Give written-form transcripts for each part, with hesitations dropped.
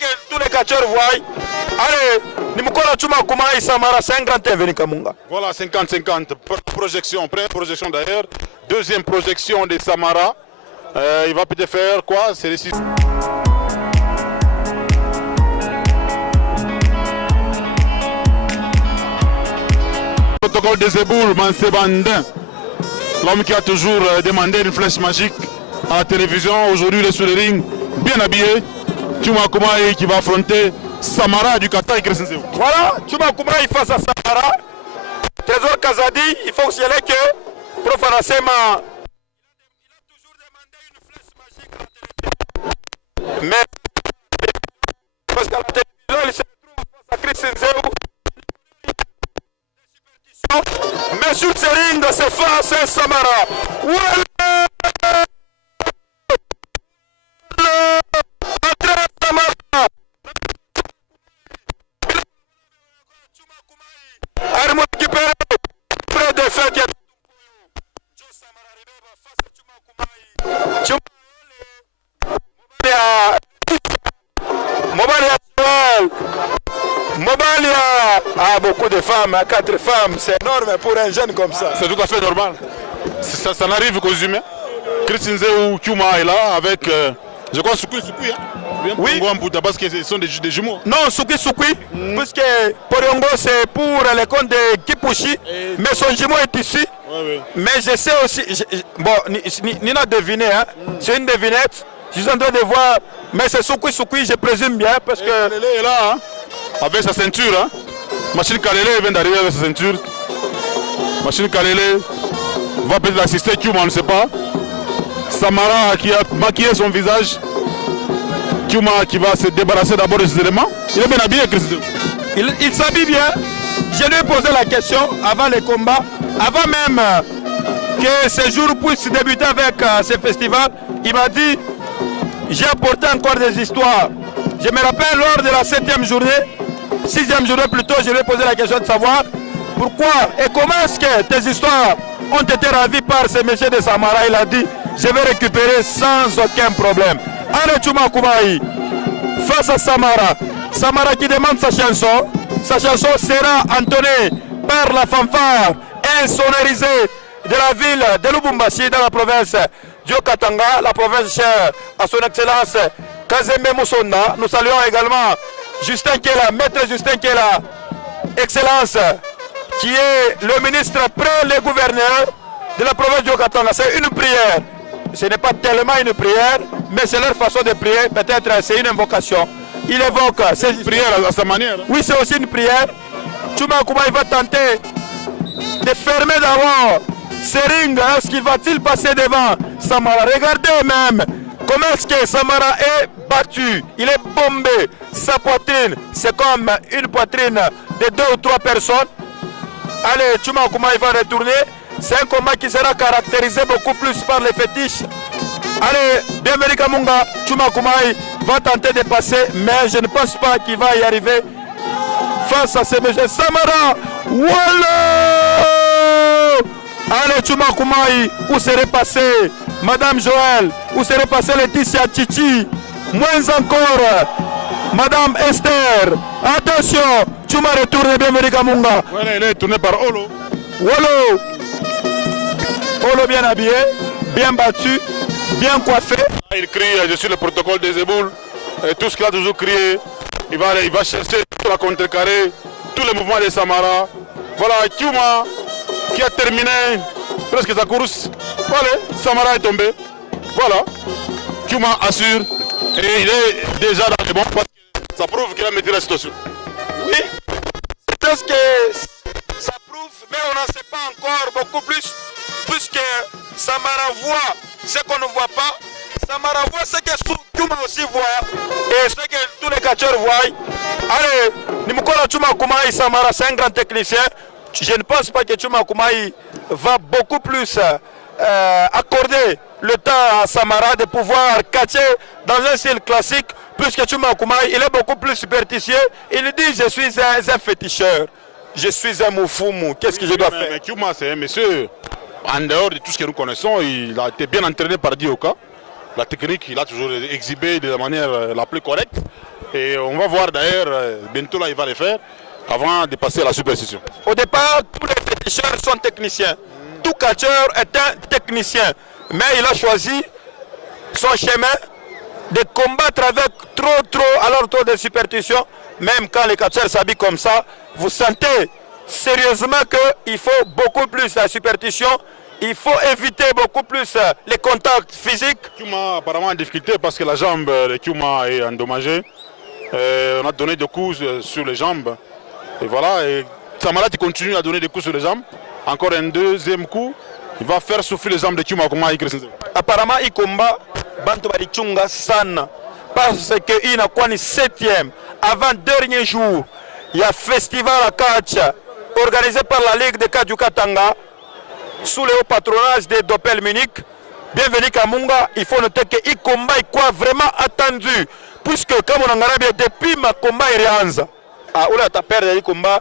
que tous les catcheurs voient. Allez, Nimukora Chuma Kumai Samara, c'est un grand événement Kamunga. Voilà, 50-50. Projection, première projection d'ailleurs. Deuxième projection de Samara. Il va peut-être faire quoi? C'est les 6. Protocole des éboules, Mansé Bandin. L'homme qui a toujours demandé une flèche magique à la télévision. Aujourd'hui, il est sur le ring, bien habillé. Chuma Kumai qui va affronter Samara du Qatar et Christian Zéou. Voilà, Chuma Kumai face à Samara. Trésor Kazadi, il faut signaler que Prof Anasema, il a toujours demandé une flèche magique à la télévision. Mais, parce qu'à la télévision, il se retrouve face à Christian Zéou. Mais sur ce ring, c'est face à Samara. Armo récupéré près de fait que Mobalia a beaucoup de femmes, 4 femmes, c'est énorme pour un jeune comme ça. C'est tout à fait normal. Ça n'arrive qu'aux humains. Christian Zéou Chuma est là avec, je crois, Soukui. Hein? Oui. Parce que ce sont des jumeaux. Non, Soukui, puisque Poryongo c'est pour le compte de Kipushi, mais son jumeau est ici. Ouais. Mais je sais aussi, bon, Nina deviné, hein? C'est une devinette. Je suis en train de voir, mais c'est Soukui, je présume bien, parce que... Kalele est là, hein? Avec sa ceinture. Hein? Machine Kalele vient d'arriver avec sa ceinture. Machine Kalele va peut-être l'assister, Kyuma, on ne sait pas. Samara qui a maquillé son visage. Kyuma qui va se débarrasser d'abord de ces éléments. Il est bien habillé, Christophe. Il s'habille bien. Je lui ai posé la question avant le combat, avant même que ce jour puisse débuter avec ce festival. Il m'a dit, j'ai apporté encore des histoires. Je me rappelle lors de la 7e journée, 6e journée plutôt, je lui ai posé la question de savoir pourquoi et comment est-ce que tes histoires ont été ravies par ce monsieur de Samara. Il a dit, je vais récupérer sans aucun problème. Allez, Chuma Kumai, face à Samara. Samara qui demande sa chanson. Sa chanson sera entonnée par la fanfare insonorisée de la ville de Lubumbashi dans la province du Katanga, la province chère à son excellence Kazembe Moussonda. Nous saluons également Justin Kela, maître Justin Kela, excellence, qui est le ministre près le gouverneur de la province du Katanga. C'est une prière. Ce n'est pas tellement une prière, mais c'est leur façon de prier. Peut-être c'est une invocation. Il évoque. C'est une prière à sa manière. Oui, c'est aussi une prière. Chuma Kumai va tenter de fermer d'abord ce ring. Est-ce qu'il va-t-il passer devant Samara? Regardez même comment est-ce que Samara est battu. Il est bombé. Sa poitrine, c'est comme une poitrine de 2 ou 3 personnes. Allez, Chuma Kumai va retourner. C'est un combat qui sera caractérisé beaucoup plus par les fétiches. Allez, bienvenue Kamunga. Chuma Kumai va tenter de passer, mais je ne pense pas qu'il va y arriver face à ces messieurs. Samara, voilà. Allez, Chuma Kumai, où serait passé Madame Joël? Où serait passé Laetitia Chichi? Moins encore, Madame Esther. Attention, Chuma retourne, bienvenue Kamunga. Voilà, il est tourné par Olo. Wolo. Olo bien habillé, bien battu, bien coiffé. Il crie, je suis le protocole des éboules. Et tout ce qu'il a toujours crié, il va chercher la contrecarrer, tous les mouvements de Samara. Voilà, Kyuma qui a terminé presque sa course. Voilà, Samara est tombé. Voilà, Kyuma assure. Et il est déjà dans les bons parce que ça prouve qu'il a maîtrisé la situation. Oui, c'est ce que ça prouve, mais on n'en sait pas encore beaucoup plus, puisque Samara voit ce qu'on ne voit pas. Samara voit ce que Kyuma aussi voit, et ce que tous les catcheurs voient. Allez, Nimukora Chuma Kumai Samara, c'est un grand technicien. Je ne pense pas que Chuma Kumai va beaucoup plus accorder le temps à Samara de pouvoir catcher dans un style classique, puisque Chuma Kumai, il est beaucoup plus superstitieux. Il dit, je suis un féticheur, je suis un moufoumou, qu'est-ce que je dois faire? Mais Kyuma, c'est un monsieur, en dehors de tout ce que nous connaissons, il a été bien entraîné par Dioka. La technique, il a toujours exhibé de la manière la plus correcte. Et on va voir d'ailleurs, bientôt là il va les faire, avant de passer à la superstition. Au départ, tous les féticheurs sont techniciens. Tout catcheur est un technicien. Mais il a choisi son chemin de combattre avec alors trop de superstitions. Même quand les catcheurs s'habillent comme ça, vous sentez sérieusement qu'il faut beaucoup plus la superstition. Il faut éviter beaucoup plus les contacts physiques. Kyuma apparemment en difficulté parce que la jambe de Kyuma est endommagée. On a donné des coups sur les jambes. Et voilà, et Samara continue à donner des coups sur les jambes. Encore un deuxième coup. Il va faire souffrir les jambes de Kyuma. Apparemment, il combat Bantobarichunga Sana. Parce qu'il n'a quoi ni 7e. Avant dernier jour, il y a un festival à Kacha organisé par la Ligue de Kadjukatanga sous le haut patronage de Doppel Munich. Bienvenue Kamunga. Il faut noter qu'il combat quoi vraiment attendu. Puisque comme on a depuis ma combat il réanza. Ah, où tu as perdu le combat,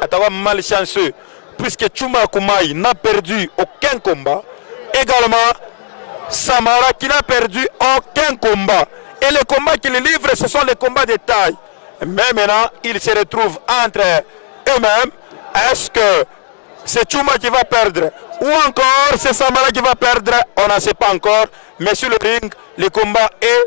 tu as malchanceux. Puisque Chuma Kumai n'a perdu aucun combat. Également, Samara qui n'a perdu aucun combat. Et les combats qu'il livre, ce sont les combats de taille. Mais maintenant, ils se retrouvent entre eux-mêmes. Est-ce que c'est Chuma qui va perdre ou encore c'est Samara qui va perdre? On ne sait pas encore. Mais sur le ring, le combat est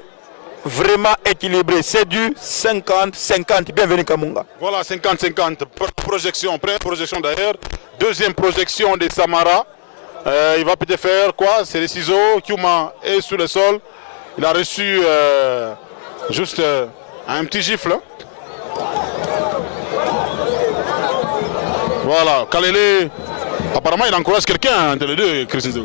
vraiment équilibré. C'est du 50-50. Bienvenue Kamunga. Voilà, 50-50. Projection, première projection d'ailleurs. Deuxième projection de Samara. Il va peut-être faire quoi? C'est les ciseaux. Kyuma est sur le sol. Il a reçu juste un petit gifle. Voilà, Kalele, apparemment il encourage quelqu'un entre les deux, Christian.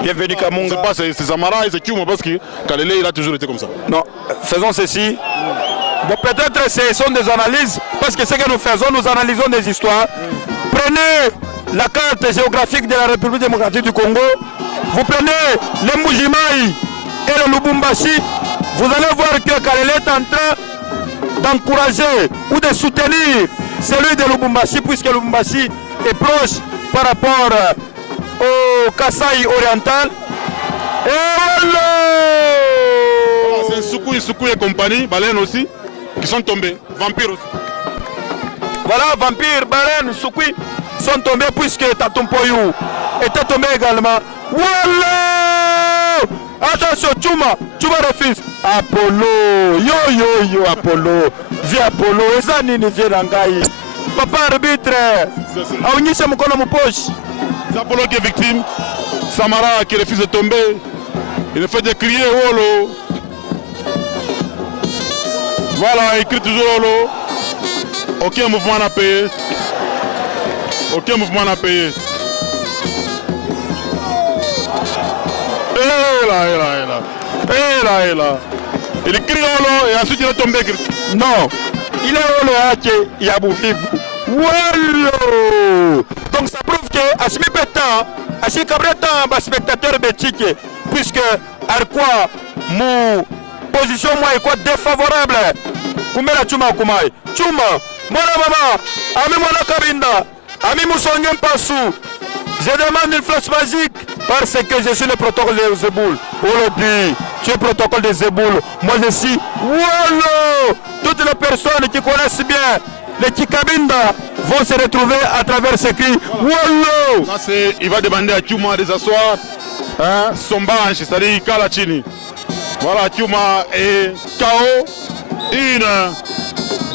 Bienvenue Kamunga. Je ne sais pas, c'est Samara et c'est Kyuma parce que Kalele il a toujours été comme ça. Non, faisons ceci. Bon, peut-être ce sont des analyses, parce que ce que nous faisons, nous analysons des histoires. Prenez la carte géographique de la République démocratique du Congo, vous prenez le Mbujimaï et le Lubumbashi, vous allez voir que Kalele est en train d'encourager ou de soutenir celui de Lubumbashi, puisque Lubumbashi est proche par rapport au Kasaï oriental. Et voilà, c'est Soukou et compagnie, Baleine aussi, qui sont tombés, Vampire aussi. Voilà, Vampire, Baleine, Soukoui sont tombés puisque Tatumpoyou était tombé également. Voilà! Attention, Chuma refuse. Apollo, yo, Apollo. Viens Apollo, Ezanini Vierangai. Papa arbitre, Aounisha Mukono Mupoche. C'est Apollo qui est victime. Samara qui refuse de tomber. Il fait des crier Olo. Voilà, il crie toujours Olo. Aucun mouvement n'a payé. Aucun mouvement n'a payé. Et là. Il crie Olo et ensuite il est tombé. Non, il est Olo Hake Yabouvivu. Wallo! Donc ça prouve que à ce temps, à ce temps, spectateur Betike, puisque Arkwa, mon position moi est quoi défavorable. Kumela Chuma Kumai. Chuma, mon maman, ami mon Kabinda, ami Moussongem Passou. Je demande une flèche magique parce que je suis le protocole de Zeboul. Olobi, tu es le protocole de Zeboul. Moi je suis Wallo. Toutes les personnes qui connaissent bien les Kikabinda vont se retrouver à travers ce cri. Wallo. Il va demander à Kyuma de s'asseoir. Hein, son banche, c'est-à-dire Kalachini. Voilà, Kyuma est KO. 1,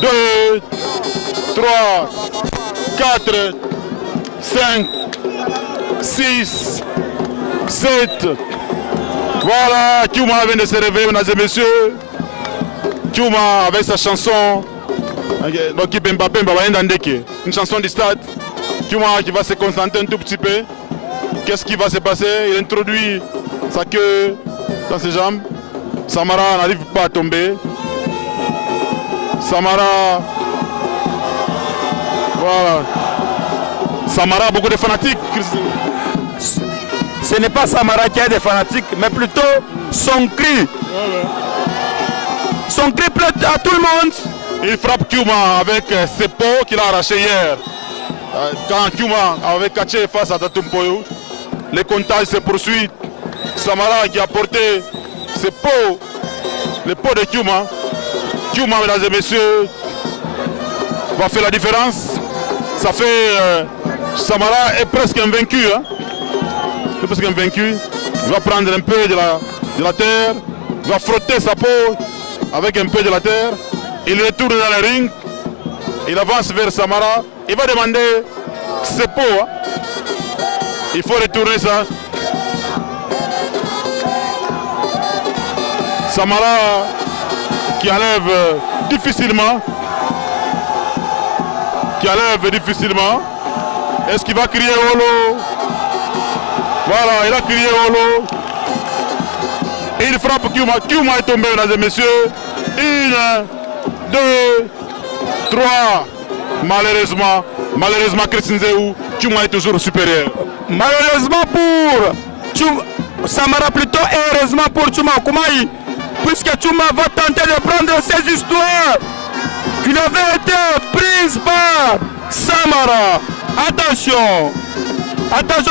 2, 3, 4, 5, 6, 7. Voilà, Kyuma vient de se réveiller, mesdames et messieurs. Kyuma avec sa chanson. Une chanson du stade. Kyuma qui va se concentrer un tout petit peu. Qu'est-ce qui va se passer? Il introduit sa queue dans ses jambes. Samara n'arrive pas à tomber. Samara. Voilà. Samara a beaucoup de fanatiques. Ce n'est pas Samara qui a des fanatiques, mais plutôt son cri. Son cri plaît à tout le monde. Il frappe Kyuma avec ses pots qu'il a arrachés hier. Quand Kyuma avait catché face à Tatumpoyo, les comptages se poursuivent. Samara qui a porté ses pots, les pots de Kyuma. Chuma, mesdames et messieurs, va faire la différence. Ça fait... Samara est presque invaincu. Hein? Il est presque invaincu. Il va prendre un peu de la terre. Il va frotter sa peau avec un peu de la terre. Il retourne dans le ring. Il avance vers Samara. Il va demander ses peaux. Hein? Il faut retourner ça. Samara qui enlève difficilement. Est-ce qu'il va crier Holo? Voilà, il a crié Holo. Et il frappe Kyuma. Kyuma est tombé, mesdames et messieurs. 1, 2, 3. Malheureusement, Christine Zéou, Kyuma est toujours supérieur. Malheureusement pour Samara, plutôt heureusement pour Chuma Koumaï, puisque Chuma va tenter de prendre ses histoires qui avaient été prises par Samara. Attention,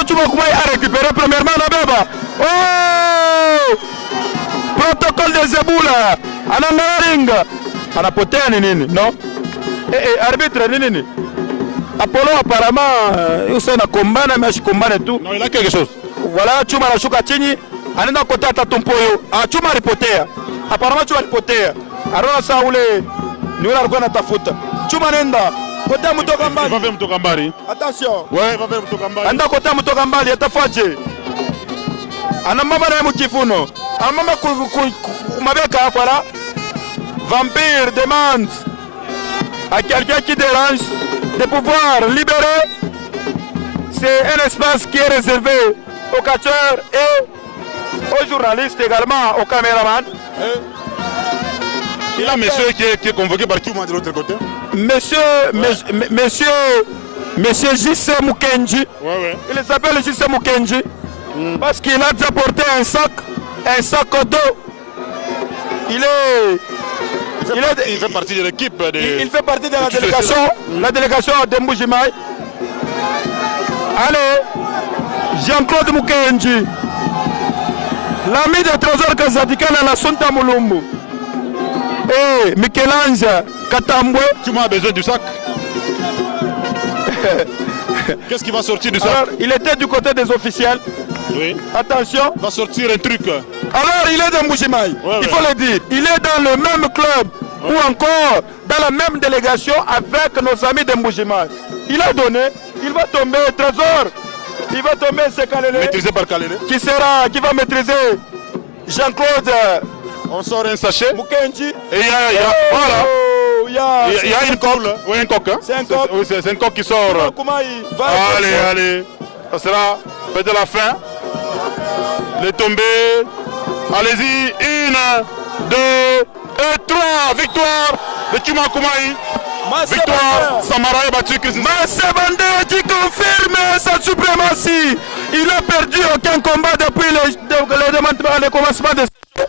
Chuma Koumaï a récupéré premièrement la beba. Oh, protocole de Zeboula, Anangaring, Anapotea nini, non? Arbitre nini? Apollo apparemment, il s'est combat, mais je combat et tout. Non, il a quelque chose. Voilà, Chuma la Chukachini, Ananda Kota Tatompoyo, Chuma ripotea. Apparemment, Chuma ripotea. Arona Saoule, nous avons ta faute. Chuma Nenda, Kota Mutokambali. Il va vers Mutokambali. Attention. Ouais, il va vers Mutokambali. Anda Kota Mutokambali, Atafaje. Anamama na Mukifuno. Anamama Kumabeka, voilà. Vampire demande à quelqu'un qui dérange de pouvoir libérer. C'est un espace qui est réservé aux catcheurs et aux journalistes également, aux caméramans. Il y a un monsieur qui est convoqué par Kyuma de l'autre côté. Monsieur J.C. Mukenji. Ouais. Il s'appelle J.C. Mukenji parce qu'il a déjà porté un sac au dos. Il fait partie de l'équipe. Il fait partie de la délégation de Mbujimaï. Allez, Jean-Claude Mukenji, l'ami de Trésor Kazadika dans la Sonta Moulumbu. Et Michel-Ange Katambwe. Tu m'as besoin du sac. Qu'est-ce qui va sortir du sac? Alors, il était du côté des officiels. Oui. Attention. Il va sortir un truc. Alors, il est de Mbujimaï. Il faut le dire. Il est dans le même club ou encore dans la même délégation avec nos amis de Mbujimaï. Il a donné. Il va tomber, Trésor. Il va tomber, c'est Kalele. Maîtrisé par Kalele. Qui va maîtriser Jean-Claude. On sort un sachet. Mukenji. Et il y a une coque. Oui, un coque. Hein? C'est un coque. Oui, c'est un coque qui sort. Allez. Ça sera peut-être la fin. Les tombées. Allez-y. 1, 2 et 3. Victoire de Chuma Koumaï. Victoire, Samara est battu. Massebande qui confirme sa suprématie. Il a perdu aucun combat depuis le commencement de...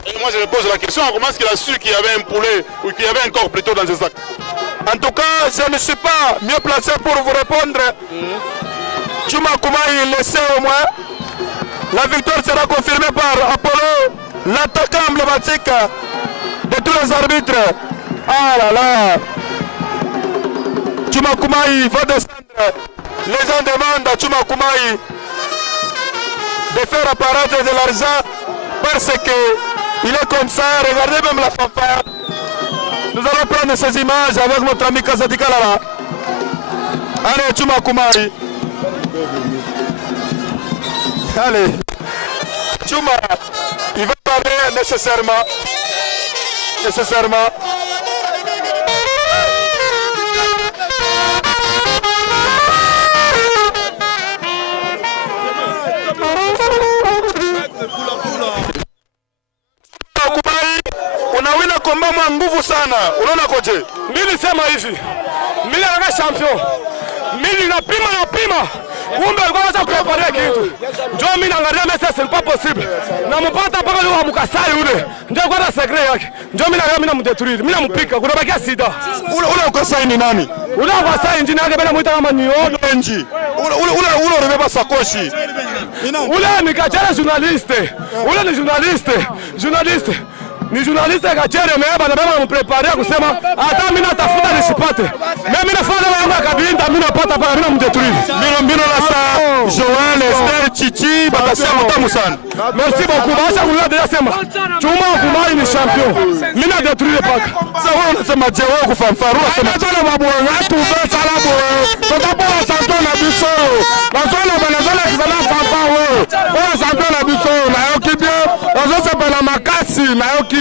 Et moi je me pose la question, comment est-ce qu'il a su qu'il y avait un poulet ou qu'il y avait un corps plutôt dans ce sac? En tout cas, je ne suis pas mieux placé pour vous répondre. Chuma Koumaï le sait au moins. La victoire sera confirmée par Apollo, l'attaquant emblématique de tous les arbitres. Ah là là. Chuma Koumaï va descendre. Les gens demandent à Chuma Koumaï de faire apparaître de l'argent parce qu'il est comme ça. Regardez même la fanfare. Nous allons prendre ces images avec notre ami Kazadika là. Allez, Chuma Koumaï. Allez. Chuma, il va parler nécessairement. Unawina komba mwa nguvu sana. Unaona koje? Mimi sema hivi. Mimi anga champion. Mimi napima. Kumbe alikuwa anataka kupreparer kitu. Ndio mimi naangalia message c'est pas possible. Nampata mpaka leo mkasai ule. Ndio kwa secret yake. Ndio mimi naangalia mimi namdetruire. Mimi nampika. Kuna bakia sida. Ule ukasai ni nani? Ule ukasai injini yake bana muita kama nioni enji. Ule unabeba sakoshi. Ule ni kachana journaliste. Ule ni journaliste. ni journaliste ya Kachere mais bana mpreparer kusema hata mimi natafuta nisipate. Mimi nafanya mambo ya kabinda mimi napata paka mimi namdetruire. Mbino la sa Joël Esther Chichi bakasema tamu sana. Merci beaucoup. Basa kulia deja sema. Chuma kumai ni champion. Mimi na détruire paka. Sasa wewe unasema je wewe kufamfarua sema tena mabwana tu besa labo. Tutapoa champion na biso. Bazona banazona kizana papa wewe. Wewe champion na biso na yoki bien. Bazose bana makasi na yoki